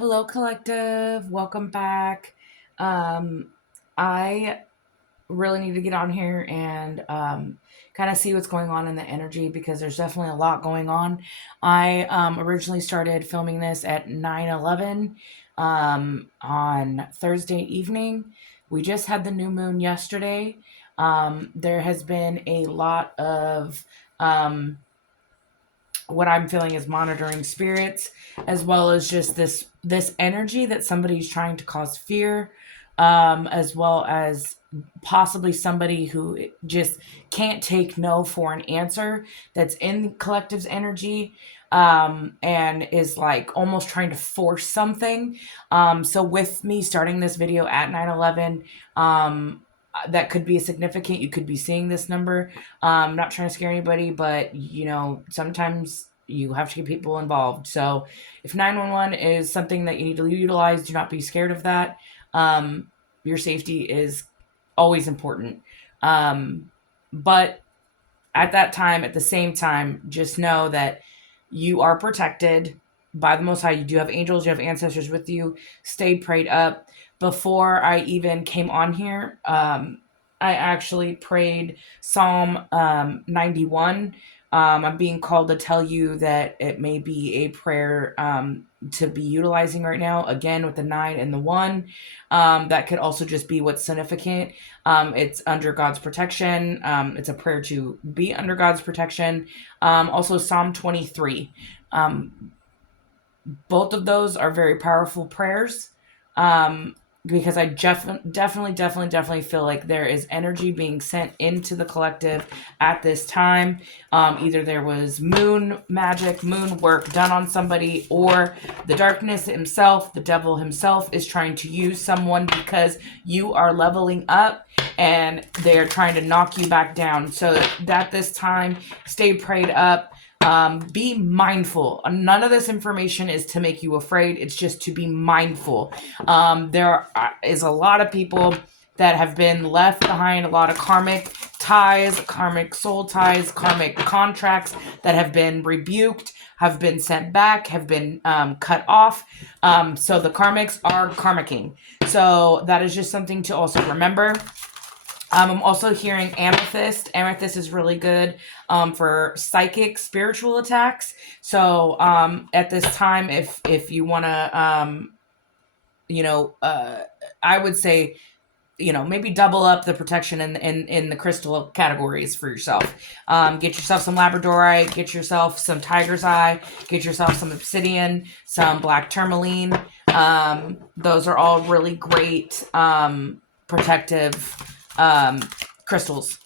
Hello, collective. Welcome back. Um, I really need to get on here and kind of see what's going on in the energy because there's definitely a lot going on. I originally started filming this at 9:11 on Thursday evening. We just had the new moon yesterday. There has been a lot of what I'm feeling is monitoring spirits, as well as just this energy that somebody's trying to cause fear, as well as possibly somebody who just can't take no for an answer that's in collective's energy, and is like almost trying to force something. So with me starting this video at 9/11, that could be significant. You could be seeing this number. Not trying to scare anybody, but sometimes you have to get people involved. So if 911 is something that you need to utilize, do not be scared of that. Your safety is always important. But at that time, at the same time, just know that you are protected by the Most High. You do have angels, you have ancestors with you. Stay prayed up. Before I even came on here, I actually prayed Psalm 91. I'm being called to tell you that it may be a prayer to be utilizing right now, again with the 9 and the 1. That could also just be what's significant. It's under God's protection. It's a prayer to be under God's protection. Also, Psalm 23. Both of those are very powerful prayers. Because I definitely feel like there is energy being sent into the collective at this time. Either there was moon magic, moon work done on somebody, or the darkness himself, the devil himself, is trying to use someone because you are leveling up and they're trying to knock you back down. So that this time, stay prayed up. Be mindful. None of this information is to make you afraid. It's just to be mindful. There is a lot of people that have been left behind, a lot of karmic ties, karmic soul ties, karmic contracts that have been rebuked, have been sent back, have been cut off. So the karmics are karmicking. So that is just something to also remember. I'm also hearing amethyst. Amethyst is really good for psychic, spiritual attacks. So at this time, if you want to, I would say, maybe double up the protection in the crystal categories for yourself. Get yourself some labradorite, get yourself some tiger's eye, get yourself some obsidian, some black tourmaline. Those are all really great protective crystals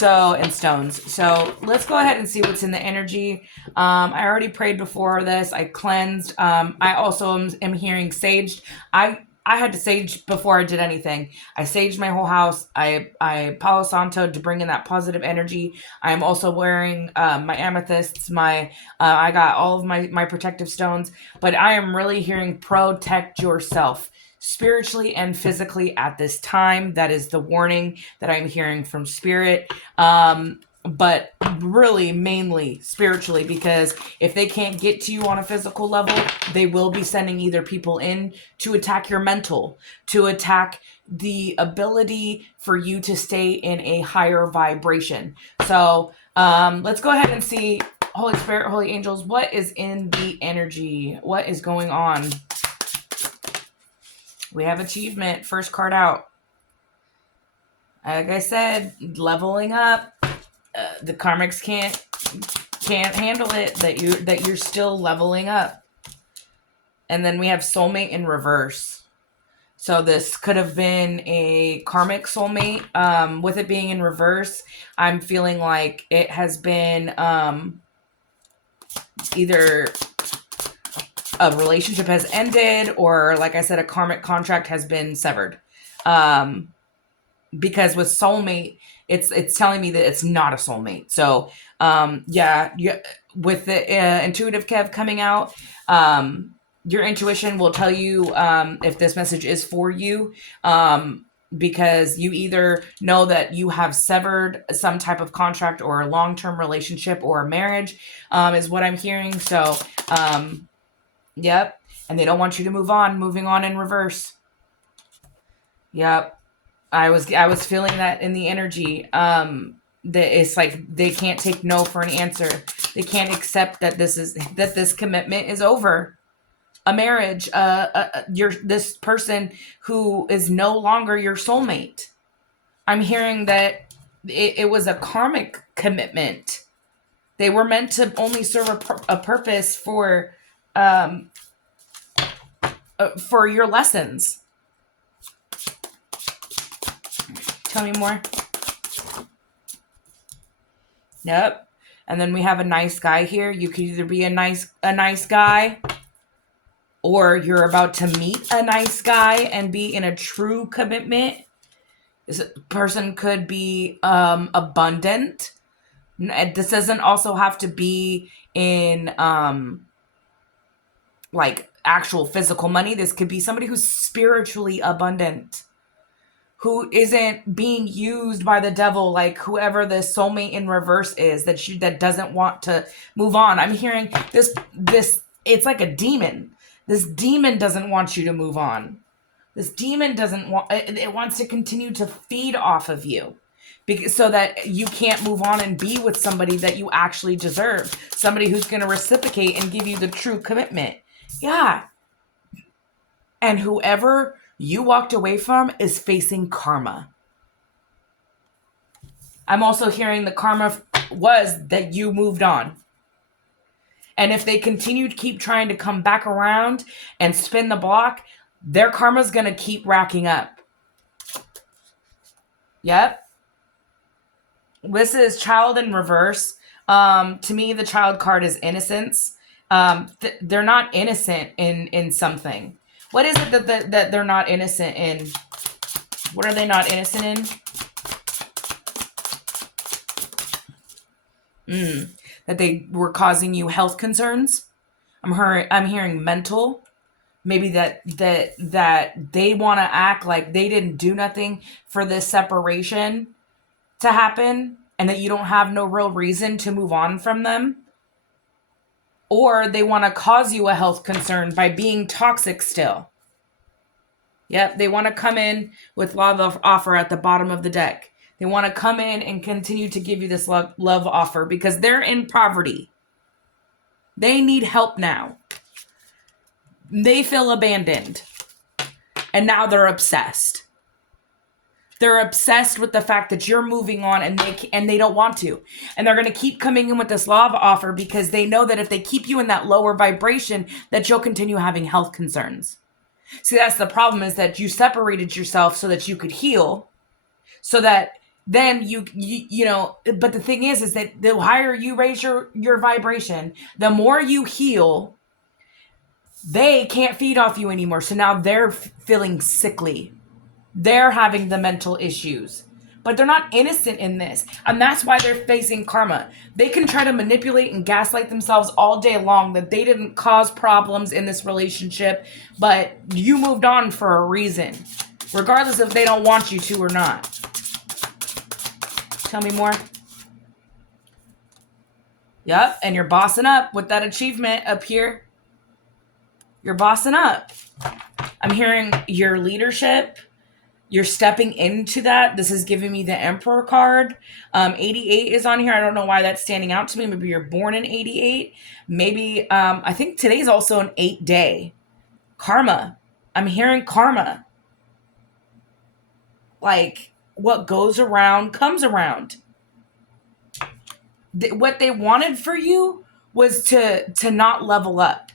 and stones. So let's go ahead and see what's in the energy. I already prayed before this. I cleansed. I also am hearing saged. I had to sage before I did anything. I saged my whole house. I Palo Santo to bring in that positive energy. I am also wearing my amethysts. I got all of my protective stones. But I am really hearing protect yourself spiritually and physically at this time. That is the warning that I'm hearing from spirit. But really mainly spiritually, because if they can't get to you on a physical level, they will be sending either people in to attack your mental, to attack the ability for you to stay in a higher vibration. So let's go ahead and see, Holy Spirit, Holy Angels, what is in the energy? What is going on? We have achievement, first card out. Like I said, leveling up. The karmics can't handle it that you're still leveling up. And then we have soulmate in reverse. So this could have been a karmic soulmate. With it being in reverse, I'm feeling like it has been either a relationship has ended, or like I said, a karmic contract has been severed. Because with soulmate, it's telling me that it's not a soulmate. So with the intuitive Kev coming out, your intuition will tell you if this message is for you, because you either know that you have severed some type of contract or a long-term relationship or a marriage, is what I'm hearing. So Yep. And they don't want you to move on, moving on in reverse. Yep. I was feeling that in the energy. That it's like they can't take no for an answer. They can't accept that this commitment is over. A marriage, you're this person who is no longer your soulmate. I'm hearing that it was a karmic commitment. They were meant to only serve a purpose um, for your lessons. Tell me more. Yep. And then we have a nice guy here. You could either be a nice guy, or you're about to meet a nice guy and be in a true commitment. This person could be abundant. This doesn't also have to be in like actual physical money. This could be somebody who's spiritually abundant, who isn't being used by the devil, like whoever the soulmate in reverse is, that doesn't want to move on. I'm hearing this it's like a demon. This demon doesn't want you to move on. This demon doesn't want it wants to continue to feed off of you. Because, so that you can't move on and be with somebody that you actually deserve. Somebody who's going to reciprocate and give you the true commitment. Yeah. And whoever you walked away from is facing karma. I'm also hearing the karma was that you moved on. And if they continue to keep trying to come back around and spin the block, their karma's going to keep racking up. Yep. This is child in reverse. To me, the child card is innocence. They're not innocent in something. What is it that they're not innocent in? What are they not innocent in? That they were causing you health concerns. I'm hearing mental. Maybe that they want to act like they didn't do nothing for this separation to happen, and that you don't have no real reason to move on from them. Or they want to cause you a health concern by being toxic still. Yep, they want to come in with love offer at the bottom of the deck. They want to come in and continue to give you this love offer because they're in poverty. They need help now. They feel abandoned. And now they're obsessed. They're obsessed with the fact that you're moving on, and they don't want to. And they're going to keep coming in with this love offer because they know that if they keep you in that lower vibration, that you'll continue having health concerns. See, that's the problem, is that you separated yourself so that you could heal, so that then you know, but the thing is that the higher you raise your vibration, the more you heal, they can't feed off you anymore. So now they're feeling sickly. They're having the mental issues. But they're not innocent in this. And that's why they're facing karma. They can try to manipulate and gaslight themselves all day long that they didn't cause problems in this relationship, but you moved on for a reason, regardless if they don't want you to or not. Tell me more. Yep, and you're bossing up with that achievement up here. You're bossing up. I'm hearing your leadership. You're stepping into that. This is giving me the Emperor card. 88 is on here. I don't know why that's standing out to me. Maybe you're born in 88. Maybe, I think today's also an 8-day. Karma. I'm hearing karma. Like, what goes around comes around. What they wanted for you was to not level up.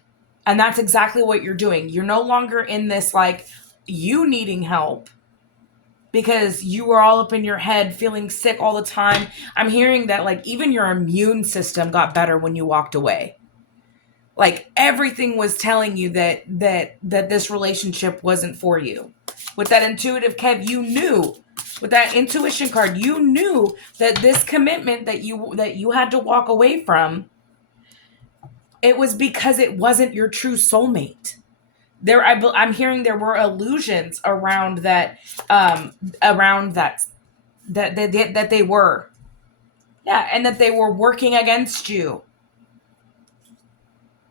And that's exactly what you're doing. You're no longer in this, like, you needing help because you were all up in your head feeling sick all the time. I'm hearing that, like, even your immune system got better when you walked away. Like, everything was telling you that this relationship wasn't for you. With that intuitive Kev, you knew. With that intuition card, you knew that this commitment that you had to walk away from, it was because it wasn't your true soulmate. I'm hearing there were illusions around that, that they were, yeah, and that they were working against you.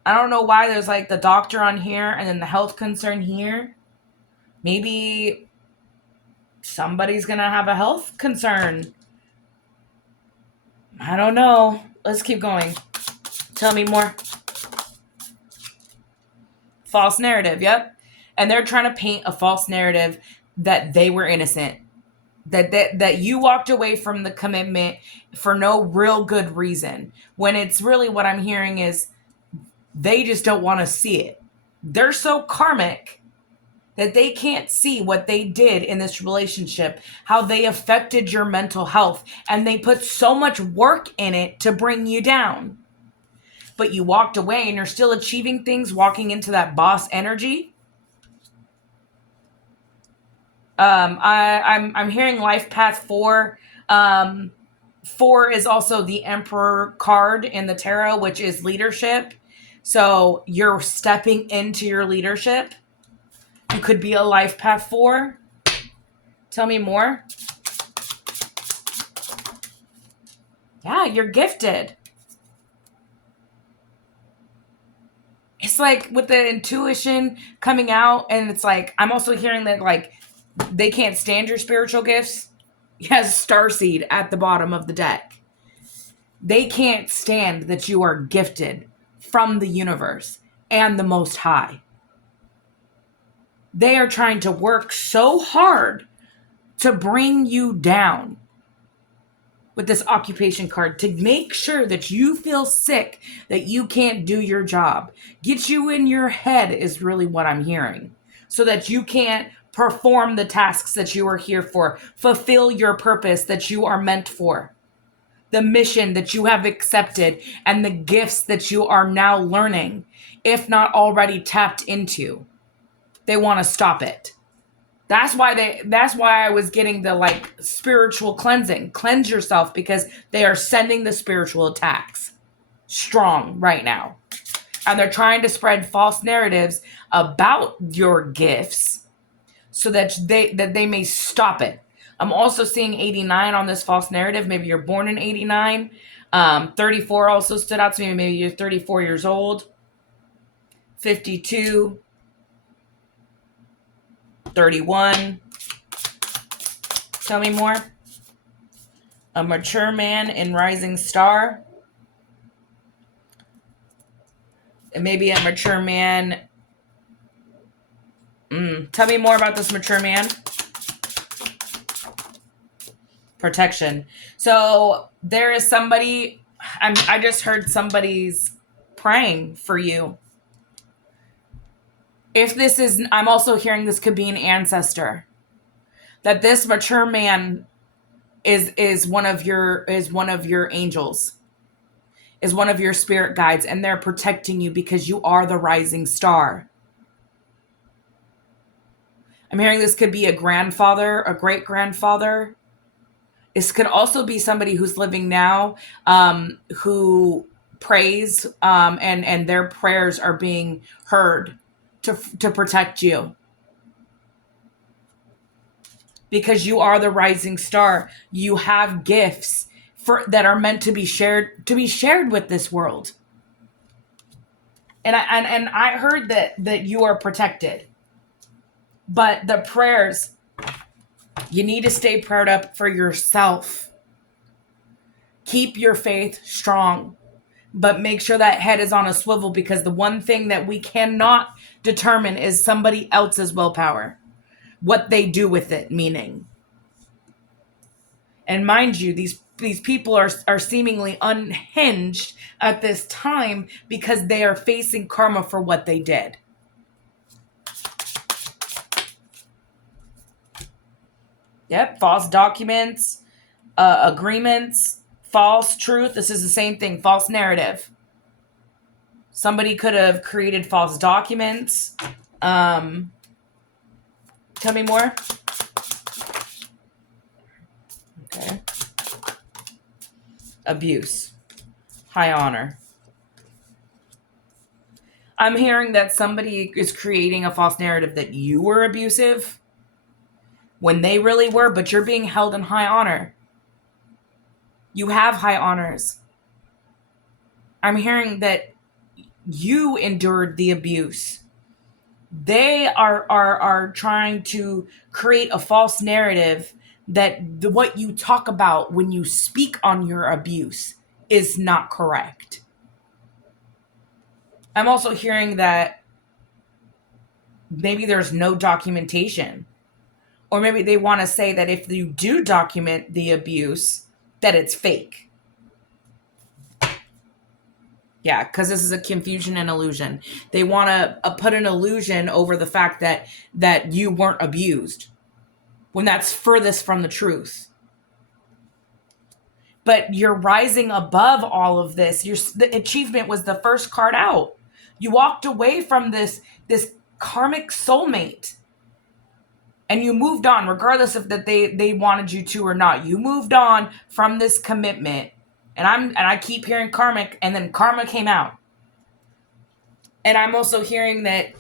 I don't know why there's like the doctor on here and then the health concern here. Maybe somebody's gonna have a health concern. I don't know. Let's keep going. Tell me more. False narrative, yep. And they're trying to paint a false narrative that they were innocent. That you walked away from the commitment for no real good reason. When it's really what I'm hearing is they just don't want to see it. They're so karmic that they can't see what they did in this relationship, how they affected your mental health, and they put so much work in it to bring you down. But you walked away and you're still achieving things, walking into that boss energy. I'm hearing life path 4. 4 is also the Emperor card in the tarot, which is leadership. So you're stepping into your leadership. You could be a life path 4. Tell me more. Yeah, you're gifted. It's like with the intuition coming out, and it's like I'm also hearing that like they can't stand your spiritual gifts. It has starseed at the bottom of the deck. They can't stand that you are gifted from the universe and the Most High. They are trying to work so hard to bring you down with this occupation card to make sure that you feel sick, that you can't do your job. Get you in your head is really what I'm hearing, so that you can't perform the tasks that you are here for, fulfill your purpose that you are meant for, the mission that you have accepted, and the gifts that you are now learning, if not already tapped into. They want to stop it. That's why I was getting the like spiritual cleansing. Cleanse yourself, because they are sending the spiritual attacks strong right now. And they're trying to spread false narratives about your gifts so that they may stop it. I'm also seeing 89 on this false narrative. Maybe you're born in 89. 34 also stood out to me. Maybe you're 34 years old. 52. 31. Tell me more. A mature man in rising star. And maybe a mature man. Tell me more about this mature man. Protection. So there is somebody. I just heard somebody's praying for you. If this is, I'm also hearing this could be an ancestor. That this mature man is one of your angels, is one of your spirit guides, and they're protecting you because you are the rising star. I'm hearing this could be a grandfather, a great grandfather. This could also be somebody who's living now, who prays, and their prayers are being heard to protect you. Because you are the rising star. You have gifts that are meant to be shared with this world. And I heard that you are protected. But the prayers, you need to stay prayed up for yourself. Keep your faith strong, but make sure that head is on a swivel, because the one thing that we cannot determine is somebody else's willpower. What they do with it, meaning. And mind you, these people are seemingly unhinged at this time because they are facing karma for what they did. Yep, false documents, agreements, false truth. This is the same thing, false narrative. Somebody could have created false documents. Tell me more. Okay. Abuse. High honor. I'm hearing that somebody is creating a false narrative that you were abusive when they really were, but you're being held in high honor. You have high honors. I'm hearing that you endured the abuse. They are trying to create a false narrative that what you talk about when you speak on your abuse is not correct. I'm also hearing that maybe there's no documentation, or maybe they want to say that if you do document the abuse, that it's fake. Yeah, because this is a confusion and illusion. They want to put an illusion over the fact that you weren't abused, when that's furthest from the truth. But you're rising above all of this. The achievement was the first card out. You walked away from this karmic soulmate, and you moved on, regardless of that they wanted you to or not. You moved on from this commitment, and I keep hearing karmic, and then karma came out. And I'm also hearing that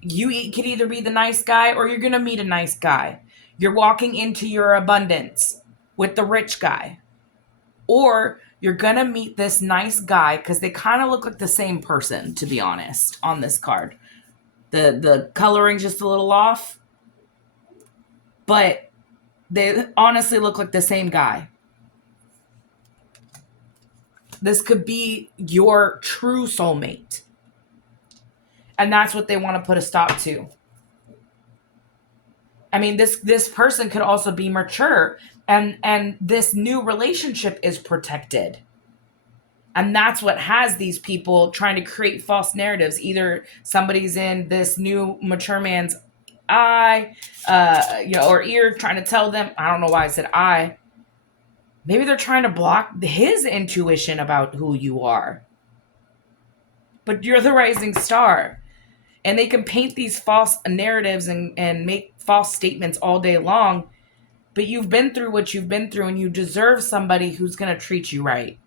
you could either be the nice guy, or you're gonna meet a nice guy. You're walking into your abundance with the rich guy, or you're gonna meet this nice guy, because they kind of look like the same person, to be honest, on this card. The coloring just a little off, but they honestly look like the same guy. This could be your true soulmate, and that's what they want to put a stop to. I mean, this person could also be mature, and this new relationship is protected. And that's what has these people trying to create false narratives. Either somebody's in this new mature man's eye, or ear, trying to tell them. I don't know why I said eye. Maybe they're trying to block his intuition about who you are. But you're the rising star. And they can paint these false narratives and make false statements all day long. But you've been through what you've been through, and you deserve somebody who's going to treat you right.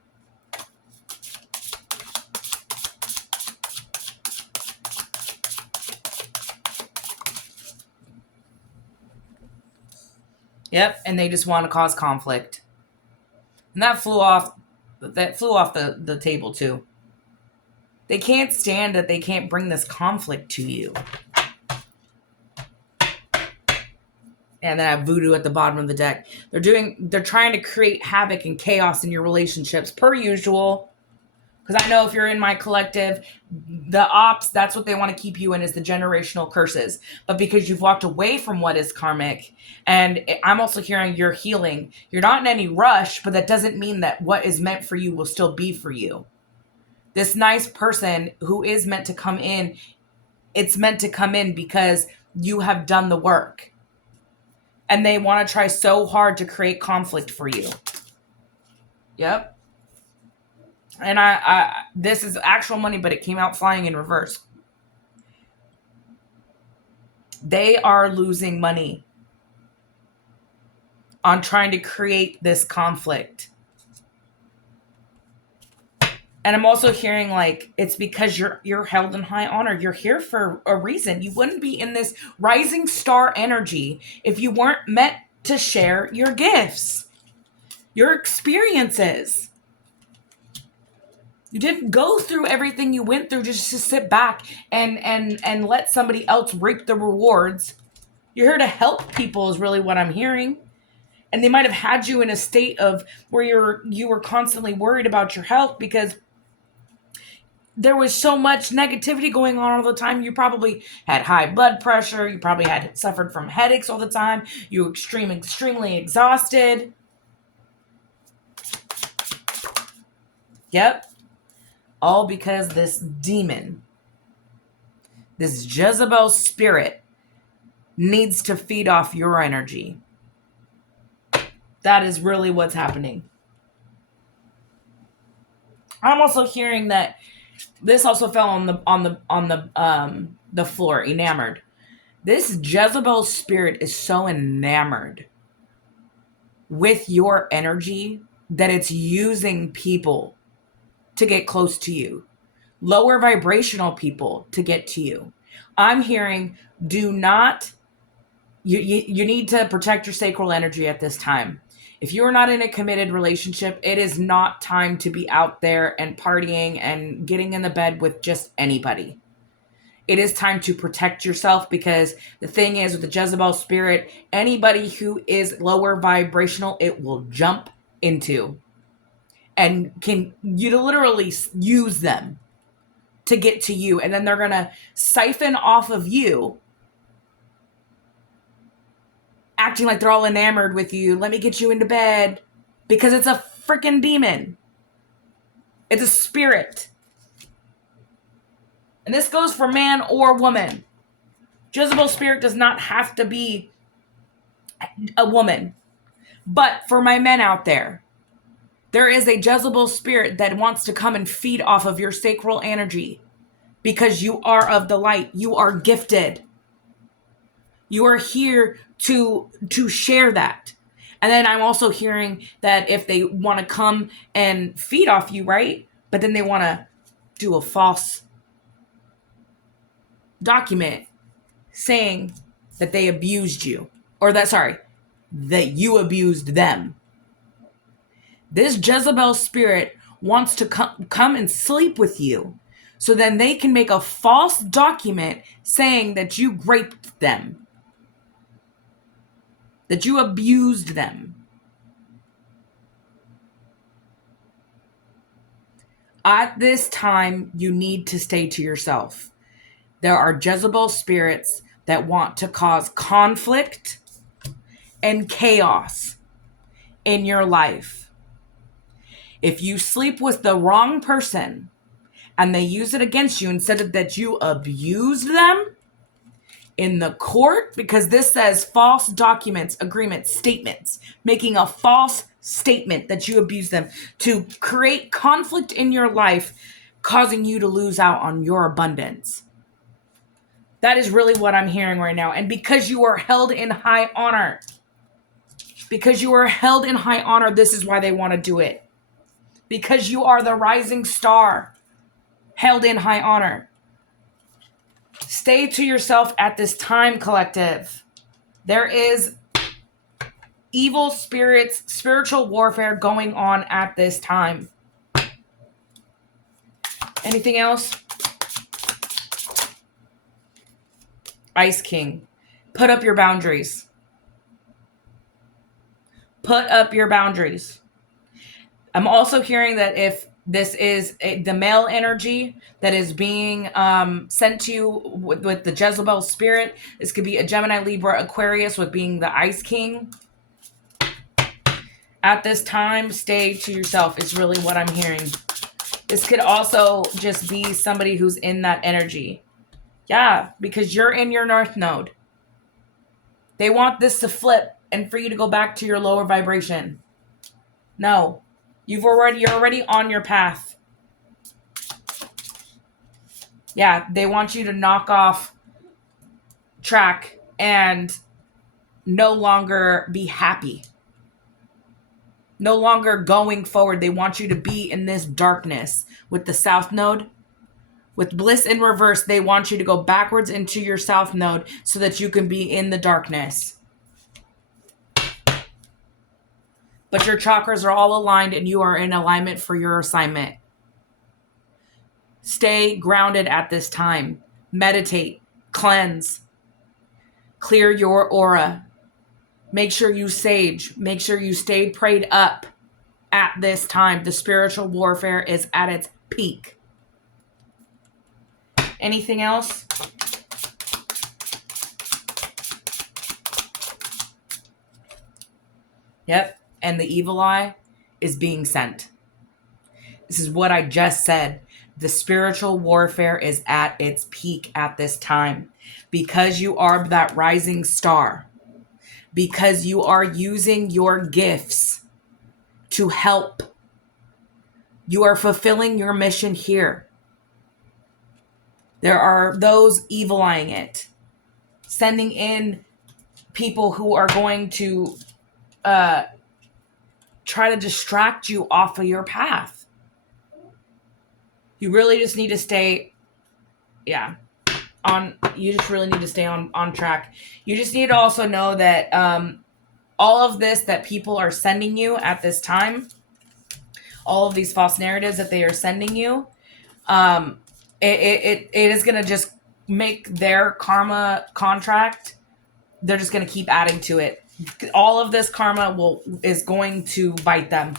Yep, and they just want to cause conflict. And that flew off the table too. They can't stand that they can't bring this conflict to you. And then I have voodoo at the bottom of the deck. They're trying to create havoc and chaos in your relationships, per usual. Because I know if you're in my collective, the ops, that's what they want to keep you in, is the generational curses. But because you've walked away from what is karmic, and I'm also hearing you're healing, you're not in any rush, but that doesn't mean that what is meant for you will still be for you. This nice person who is meant to come in, it's meant to come in because you have done the work. And they want to try so hard to create conflict for you. Yep. And I this is actual money, but it came out flying in reverse. They are losing money on trying to create this conflict. And I'm also hearing like it's because you're held in high honor. You're here for a reason. You wouldn't be in this rising star energy if you weren't meant to share your gifts, your experiences. You didn't go through everything you went through just to sit back and let somebody else reap the rewards. You're here to help people is really what I'm hearing. And they might have had you in a state of where you were constantly worried about your health because there was so much negativity going on all the time. You probably had high blood pressure. You probably had suffered from headaches all the time. You were extremely exhausted. Yep. All because this demon, this Jezebel spirit, needs to feed off your energy. That is really what's happening. I'm also hearing that this also fell on the floor, enamored. This Jezebel spirit is so enamored with your energy that it's using people to get close to you, lower vibrational people to get to you. I'm hearing, do not, you need to protect your sacral energy at this time. If you are not in a committed relationship, it is not time to be out there and partying and getting in the bed with just anybody. It is time to protect yourself, because the thing is, with the Jezebel spirit, anybody who is lower vibrational, it will jump into and can you to literally use them to get to you. And then they're going to siphon off of you, acting like they're all enamored with you. Let me get you into bed, because it's a freaking demon. It's a spirit. And this goes for man or woman. Jezebel spirit does not have to be a woman. But for my men out there is a Jezebel spirit that wants to come and feed off of your sacral energy, because you are of the light. You are gifted. You are here to share that. And then I'm also hearing that if they want to come and feed off you, right? But then they want to do a false document saying that they abused you, or that you abused them. This Jezebel spirit wants to come and sleep with you, so then they can make a false document saying that you raped them, that you abused them. At this time, you need to stay to yourself. There are Jezebel spirits that want to cause conflict and chaos in your life. If you sleep with the wrong person and they use it against you and said that you abused them in the court, because this says false documents, agreements, statements, making a false statement that you abused them to create conflict in your life, causing you to lose out on your abundance. That is really what I'm hearing right now. And because you are held in high honor, this is why they want to do it. Because you are the rising star, held in high honor. Stay to yourself at this time, collective. There is evil spirits, spiritual warfare going on at this time. Anything else? Ice King. Put up your boundaries. Put up your boundaries. I'm also hearing that if this is the male energy that is being sent to you with the Jezebel spirit, this could be a Gemini, Libra, Aquarius, with being the Ice King. At this time, stay to yourself is really what I'm hearing. This could also just be somebody who's in that energy. Yeah, because you're in your North Node. They want this to flip and for you to go back to your lower vibration. No. You're already on your path. Yeah, they want you to knock off track and no longer be happy. No longer going forward. They want you to be in this darkness with the South Node. With bliss in reverse, they want you to go backwards into your South Node so that you can be in the darkness. But your chakras are all aligned and you are in alignment for your assignment. Stay grounded at this time. Meditate, cleanse, clear your aura. Make sure you sage. Make sure you stay prayed up at this time. The spiritual warfare is at its peak. Anything else? Yep. And the evil eye is being sent. This is what I just said. The spiritual warfare is at its peak at this time. Because you are that rising star. Because you are using your gifts to help. You are fulfilling your mission here. There are those evil-eyeing it. Sending in people who are going to try to distract you off of your path. You really just need to stay, you just really need to stay on track. You just need to also know that all of this that people are sending you at this time, all of these false narratives that they are sending you, it is going to just make their karma contract. They're just going to keep adding to it. All of this karma is going to bite them.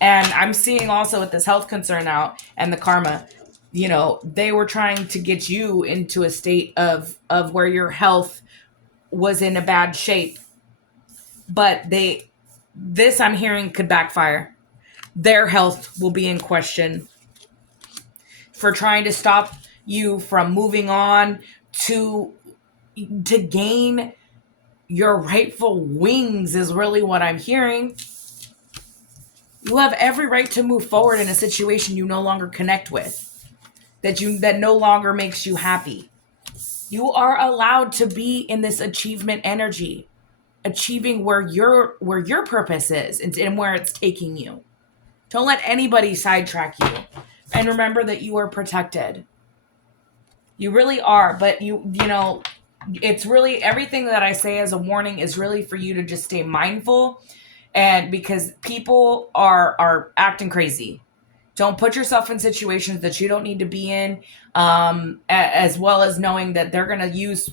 And I'm seeing also with this health concern now and the karma, they were trying to get you into a state of where your health was in a bad shape. But this I'm hearing could backfire. Their health will be in question for trying to stop you from moving on to gain your rightful wings is really what I'm hearing. You have every right to move forward in a situation you no longer connect with, that no longer makes you happy. You are allowed to be in this achievement energy, achieving where your purpose is and where it's taking you. Don't let anybody sidetrack you. And remember that you are protected. You really are, but it's really everything that I say as a warning is really for you to just stay mindful, and because people are acting crazy. Don't put yourself in situations that you don't need to be in, as well as knowing that they're gonna use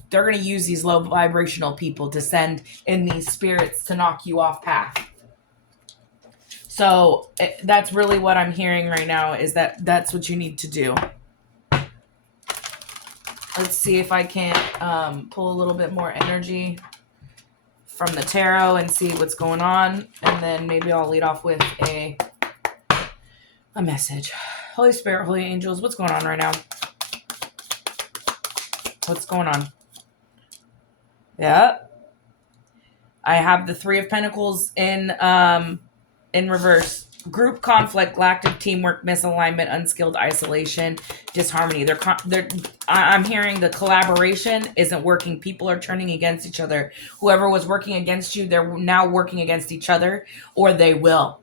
these low vibrational people to send in these spirits to knock you off path. So that's really what I'm hearing right now, is that's what you need to do. Let's see if I can't pull a little bit more energy from the tarot and see what's going on. And then maybe I'll lead off with a message. Holy Spirit, Holy Angels, what's going on right now? What's going on? Yeah. I have the Three of Pentacles in reverse. Group conflict, lack of teamwork, misalignment, unskilled isolation, disharmony. I'm hearing the collaboration isn't working. People are turning against each other. Whoever was working against you, they're now working against each other, or they will.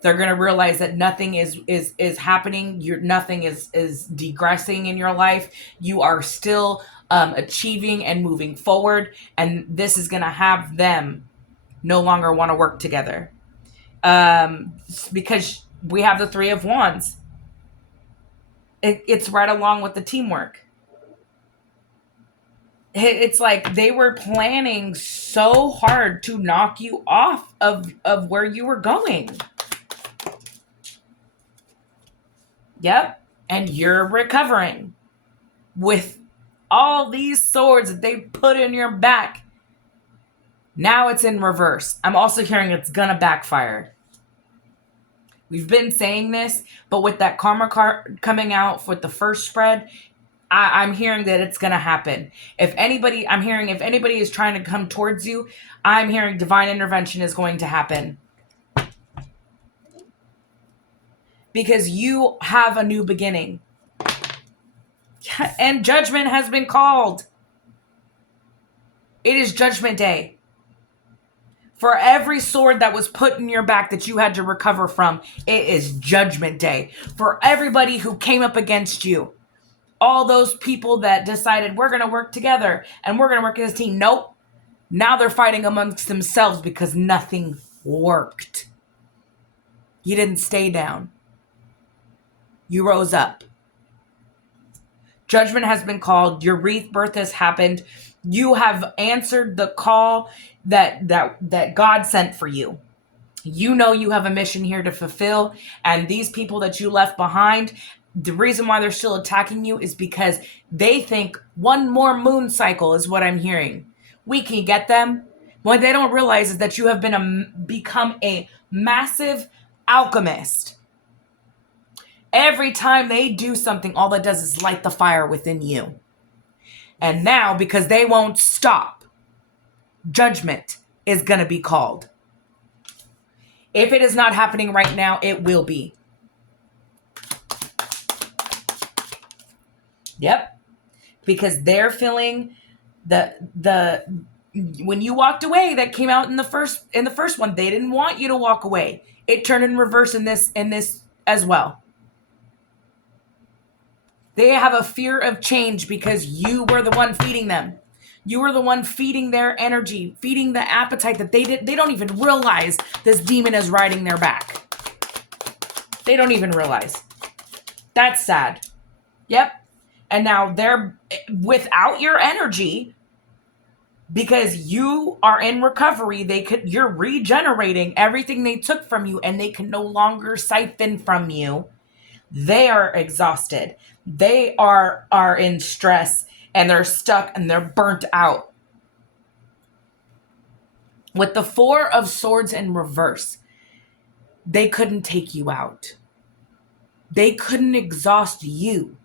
They're going to realize that nothing is happening. Nothing is degressing in your life. You are still achieving and moving forward, and this is going to have them no longer want to work together. Because we have the Three of Wands. It's right along with the teamwork. It's like they were planning so hard to knock you off of where you were going. Yep. And you're recovering with all these swords that they put in your back. Now it's in reverse. I'm also hearing it's gonna backfire. We've been saying this, but with that karma card coming out with the first spread, I'm hearing that it's going to happen. If anybody is trying to come towards you, I'm hearing divine intervention is going to happen. Because you have a new beginning. And judgment has been called. It is Judgment Day. For every sword that was put in your back that you had to recover from, it is Judgment Day. For everybody who came up against you, all those people that decided we're going to work together and we're going to work as a team. Nope. Now they're fighting amongst themselves because nothing worked. You didn't stay down. You rose up. Judgment has been called. Your rebirth has happened. You have answered the call that God sent for you. You know you have a mission here to fulfill, and these people that you left behind, the reason why they're still attacking you is because they think one more moon cycle is what I'm hearing. We can get them. What they don't realize is that you have become a massive alchemist. Every time they do something, all that does is light the fire within you. And now, because they won't stop, judgment is going to be called. If it is not happening right now, it will be. Yep. Because they're feeling the when you walked away, that came out in the first one, they didn't want you to walk away. It turned in reverse in this as well. They have a fear of change because you were the one feeding them. You were the one feeding their energy, feeding the appetite that they don't even realize this demon is riding their back. They don't even realize. That's sad. Yep. And now they're without your energy because you are in recovery. You're regenerating everything they took from you, and they can no longer siphon from you. They are exhausted. They are in stress, and they're stuck, and they're burnt out. With the Four of Swords in reverse, they couldn't take you out. They couldn't exhaust you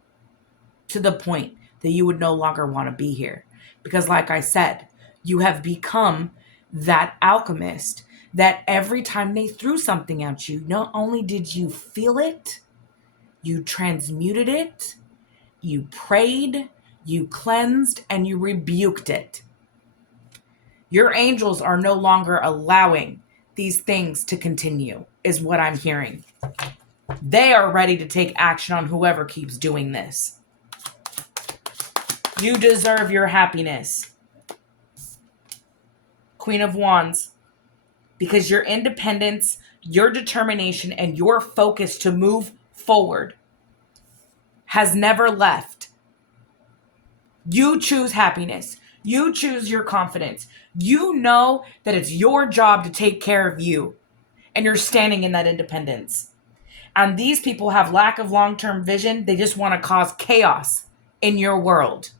to the point that you would no longer want to be here. Because like I said, you have become that alchemist that every time they threw something at you, not only did you feel it, you transmuted it, you prayed, you cleansed, and you rebuked it. Your angels are no longer allowing these things to continue, is what I'm hearing. They are ready to take action on whoever keeps doing this. You deserve your happiness. Queen of Wands. Because your independence, your determination, and your focus to move forward has never left. You choose happiness. You choose your confidence. You know that it's your job to take care of you. And you're standing in that independence. And these people have lack of long-term vision. They just want to cause chaos in your world.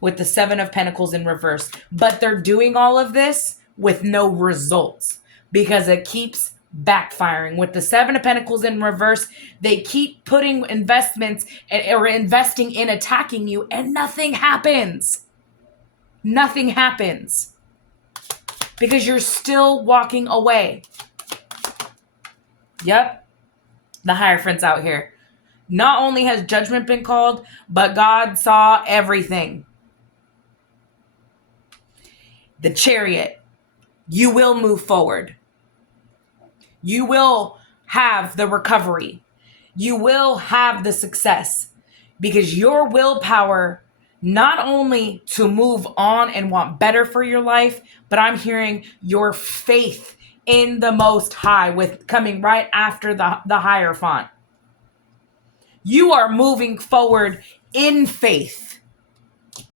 With the Seven of Pentacles in reverse. But they're doing all of this with no results because it keeps backfiring. With the Seven of Pentacles in reverse, they keep putting investments or investing in attacking you, and nothing happens. Nothing happens. Because you're still walking away. Yep. The Hierophant's out here. Not only has judgment been called, but God saw everything. The Chariot. You will move forward. You will have the recovery. You will have the success. Because your willpower, not only to move on and want better for your life, but I'm hearing your faith in the Most High with coming right after the Hierophant. You are moving forward in faith.